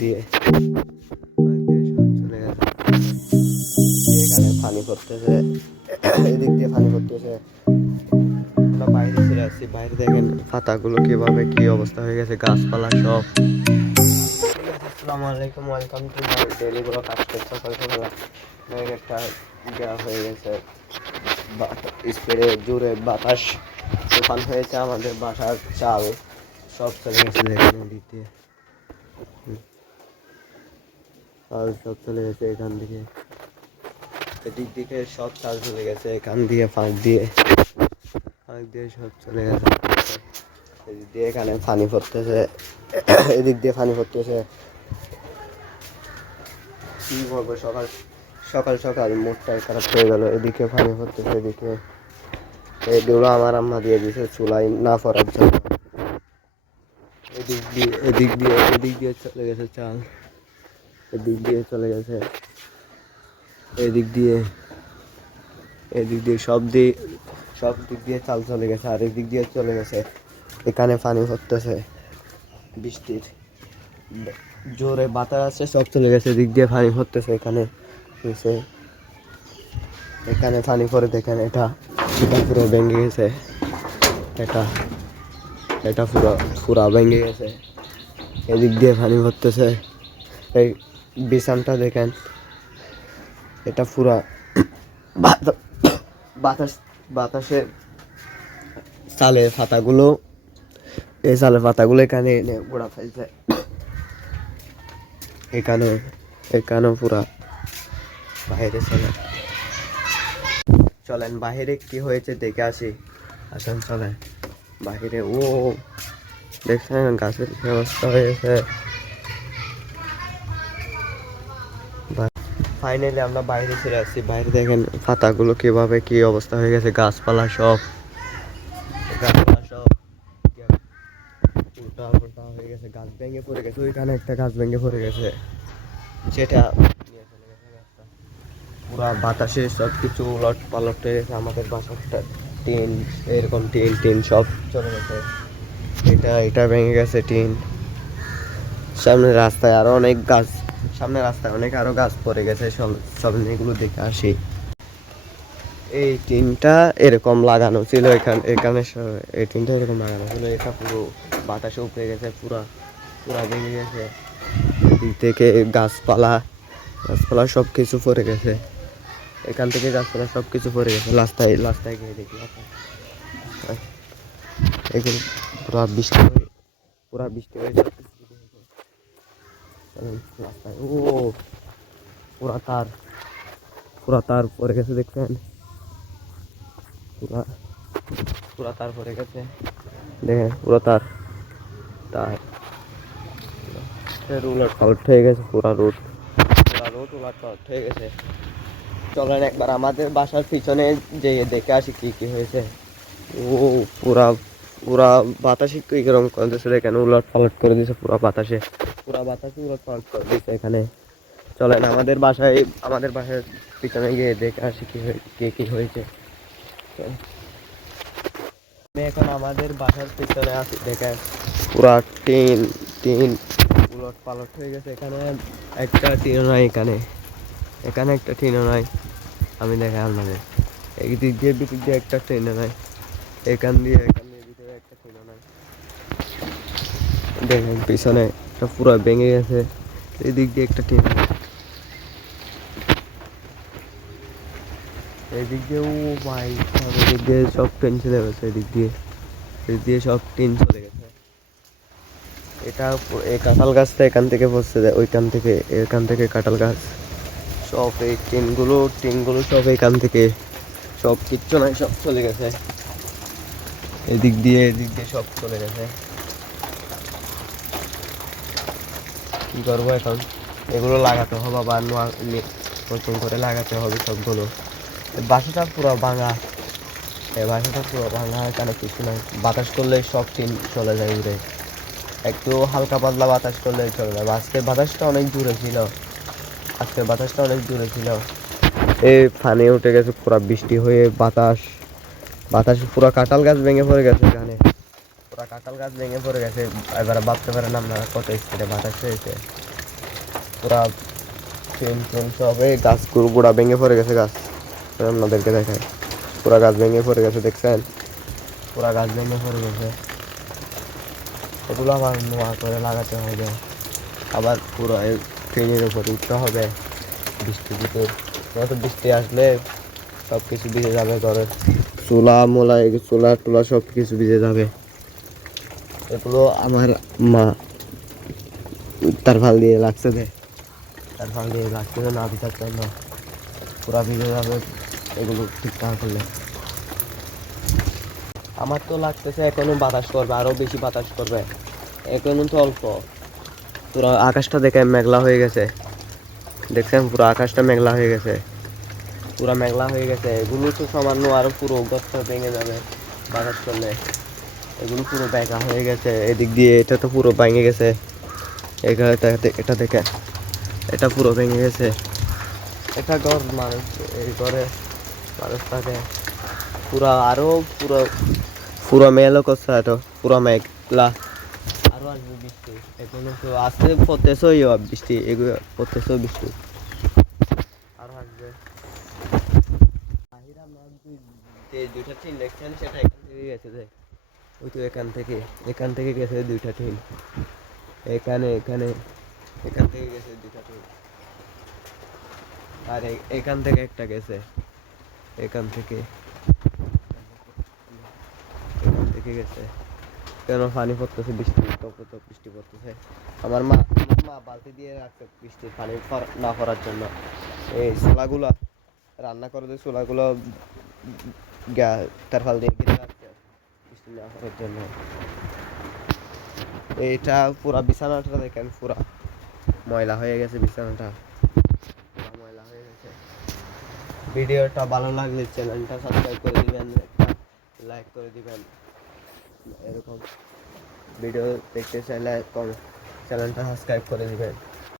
দিয়ে সব চলে গেছে। এখানে পানি পড়তেছে, এদিক দিয়ে পানি পড়তেছে। আমরা বাইরে চলে আসছি, বাইরে দেখেন পাতাগুলো কিভাবে কি অবস্থা হয়ে গেছে, গাছপালা সব। আসসালামু আলাইকুম, welcome to my daily blog. আজকে সকাল সকাল একটা দেওয়া হয়ে গেছে, স্প্রে জোরে বাতাস তুফান হয়েছে, আমাদের বাসার চাল সব চলে গেছে। দেখেন এদিক দিয়ে চাল সব চলে গেছে, এখান থেকে এদিক দিকে সব চাল চলে গেছে, এখান দিয়ে ফাঁক দিয়ে সব চলে গেছে। এদিক দিয়ে এখানে পানি পড়তেছে, এদিক দিয়ে পানি পড়তেছে। কি বলবো, সকাল সকাল সকাল মুডটাই খারাপ হয়ে গেল। এদিকে পানি পড়তেছে, এদিকে এগুলো আমার আম্মা দিয়ে দিয়েছে চুলাই না পড়ার জন্য। এদিক দিয়ে চলে গেছে চাল, এদিক দিয়ে চলে গেছে, এদিক দিয়ে সব দিক দিয়ে চাল চলে গেছে, আর এদিক দিয়ে চলে গেছে। এখানে পানি পড়তেছে, বৃষ্টির জোরে বাতাস আছে, সব চলে গেছে। এদিক দিয়ে পানি পড়তেছে, এখানে পানি পড়ে দেখেন, এটা পুরো ভেঙে গেছে, এটা পুরা ভেঙে গেছে। এদিক দিয়ে পানি পড়তেছে, এই বিছানটা দেখেন, এটা পুরা বাতাসে চালের পাতাগুলো এখানে এনে গোড়া ফেলছে। এখানেও পুরা বাইরে চলেন বাহিরে কি হয়েছে দেখে আসি। আসেন চলেন বাহিরে। ও দেখছেন গাছের কি অবস্থা হয়েছে। ফাইনালি আমরা বাইরে চলে আসছি, বাইরে দেখেন পাতাগুলো কিভাবে কি অবস্থা হয়ে গেছে, গাছপালা সব উল্টা হয়ে গেছে, গাছ ভেঙে পড়ে গেছে। ওইখানে একটা গাছ ভেঙে পড়ে গেছে, সেটা নিয়ে চলে গেছে গাছটা। পুরা বাতাসে সব কিছু উলট পালট হয়ে গেছে। আমাদের বাসাটা টিন, এরকম টিন সব চলে গেছে। এটা ভেঙে গেছে টিন। সামনে রাস্তায় আরো অনেক গাছ, আরো গাছ পড়ে গেছে। সব এগুলো দেখে আসি। এই টিনটা এরকম লাগানো ছিল, এখানে এই টিনটা এরকম লাগানো ছিল। এটা পুরো বাতাসে উপড়ে গেছে, পুরা ভেঙে গেছে। এদিক থেকে গাছপালা সব কিছু পড়ে গেছে, এখান থেকে গাছপালা সব কিছু পড়ে গেছে। রাস্তায় গিয়ে দেখি এখানে পুরা বৃষ্টি হয়ে রাস্তায়। ও পুরা তার পড়ে গেছে, দেখছেন পুরা তার পড়ে গেছে, দেখেন পুরা তার উলট পালট হয়ে গেছে। পুরা রোড উলট পালট হয়ে গেছে। চলেন একবার আমাদের বাসার পিছনে যেয়ে দেখে আসি কি হয়েছে। ও পুরা বাতাসে কিরকম করতেছে দেখেন, উলট পালট করে দিয়েছে পুরা বাতাসে উলট পালট করে দিয়েছে এখানে। চলেন আমাদের বাসার পিছনে গিয়ে দেখে আসি কি হয়েছে। আমি এখন আমাদের বাসার পিছনে আছি, দেখেন পুরা টিন উলট পালট হয়ে গেছে। এখানে একটা টিনও নাই, এখানে একটা টিনও নাই। আমি দেখাই আপনাদের, এই দিক দিয়ে একটা টিনও নাই, এখান দিয়ে ভিতরে একটা টিনও নাই। দেখেন পিছনে পুরো ভেঙে গেছে, এই দিক দিয়ে একটা টিন, এদিক দিয়ে এদিক দিয়ে সব টিন চলে গেছে, এদিক দিয়ে সব টিন চলে গেছে। এটা এই কাঁঠাল গাছটা এখান থেকে পড়ছে, এখান থেকে কাঁঠাল গাছ সব, এই টিনগুলো সব এখান থেকে, সব কিচ্ছু নাই, সব চলে গেছে। এদিক দিয়ে সব চলে গেছে। কি করবো এখন, এগুলো লাগাতে হবে, আবার নতুন করে লাগাতে হবে সবগুলো। বাসাটা পুরো ভাঙা, এখানে কিছু নাই। বাতাস করলে সব টিন চলে যায় উড়ে, একটু হালকা পাতলা বাতাস করলে চলে যায়। আজকের বাতাসটা অনেক দূরে ছিল, এই ফানে উঠে গেছে পুরা বৃষ্টি হয়ে। বাতাসে পুরা কাঁঠাল গাছ ভেঙে পড়ে গেছে, এখানে পুরা কাঁঠাল গাছ ভেঙে পড়ে গেছে। এবার ভাবতে পারেন আপনারা কত স্পিডে বাতাস হয়েছে। পুরা ট্রেন ট্রেন সব এই গাছ গোড়া ভেঙে পড়ে গেছে গাছ আপনাদেরকে দেখায় পুরা গাছ ভেঙে পড়ে গেছে দেখছেন পুরা গাছ ভেঙে পড়ে গেছে এগুলো আবার নোয়া করে লাগাতে হবে আবার পুরো ট্রেনের উপর উঠতে হবে বৃষ্টি দিতে নয়তো বৃষ্টি আসলে সব কিছু ভিজে যাবে ঘরের চুলা মোলা চুলা টুলা সব কিছু ভিজে যাবে এগুলো আমার মা তার ভাল দিয়ে লাগছে দে তার ভাল দিয়ে লাগছে না ভিজার জন্য পুরা ভিজে যাবে এগুলো ঠিকঠাক করলে আমার তো লাগতেছে এখনো বাতাস করবে আরো বেশি বাতাস করবে এখনো তো অল্প পুরো আকাশটা দেখে মেঘলা হয়ে গেছে দেখছেন পুরো আকাশটা মেঘলা হয়ে গেছে পুরো মেঘলা হয়ে গেছে এগুলো তো সামান্য আরো পুরো গাছটা ভেঙে যাবে বাতাস করলে এগুলো পুরো বেঁকা হয়ে গেছে এদিক দিয়ে এটা তো পুরো ভেঙে গেছে এখানে এটা দেখে এটা পুরো ভেঙে গেছে এটা ঘর মানুষ এই ঘরে মানুষ থাকে পুরা আরো পুরো পুরো মেঘলা করছে এত পুরো মেঘলা আরো আসবে বৃষ্টি এখনো তো আসতে পড়তেছই বৃষ্টি এগুলো পড়তেছ বৃষ্টি আরো আসবে দুইটা ট্রেন দেখছেন সেটা এখান থেকে গেছে যে ওই তো এখান থেকে গেছে দুইটা ট্রেন এখানে এখানে এখান থেকে গেছে দুইটা ট্রেন আর এখান থেকে একটা গেছে এখান থেকে গেছে কেন পানি পড়তেছে বৃষ্টি টপ বৃষ্টি পড়তেছে আমার মা বালতি দিয়ে রাখছে বৃষ্টির পানি না পড়ার জন্য এই চোলাগুলো রান্না করে দিয়ে চোলাগুলো তার ফাল দিয়ে কিনে রাখছে বৃষ্টি না পড়ার জন্য এইটা পুরা বিছানাটা দেখেন পুরা ময়লা হয়ে গেছে বিছানাটা পুরা ময়লা হয়ে গেছে ভিডিওটা ভালো লাগলে চ্যানেলটা সাবস্ক্রাইব করে দিবেন লাইক করে দিবেন এরকম ভিডিও দেখতে চাইলে চ্যানেলটা সাবস্ক্রাইব করে দিবেন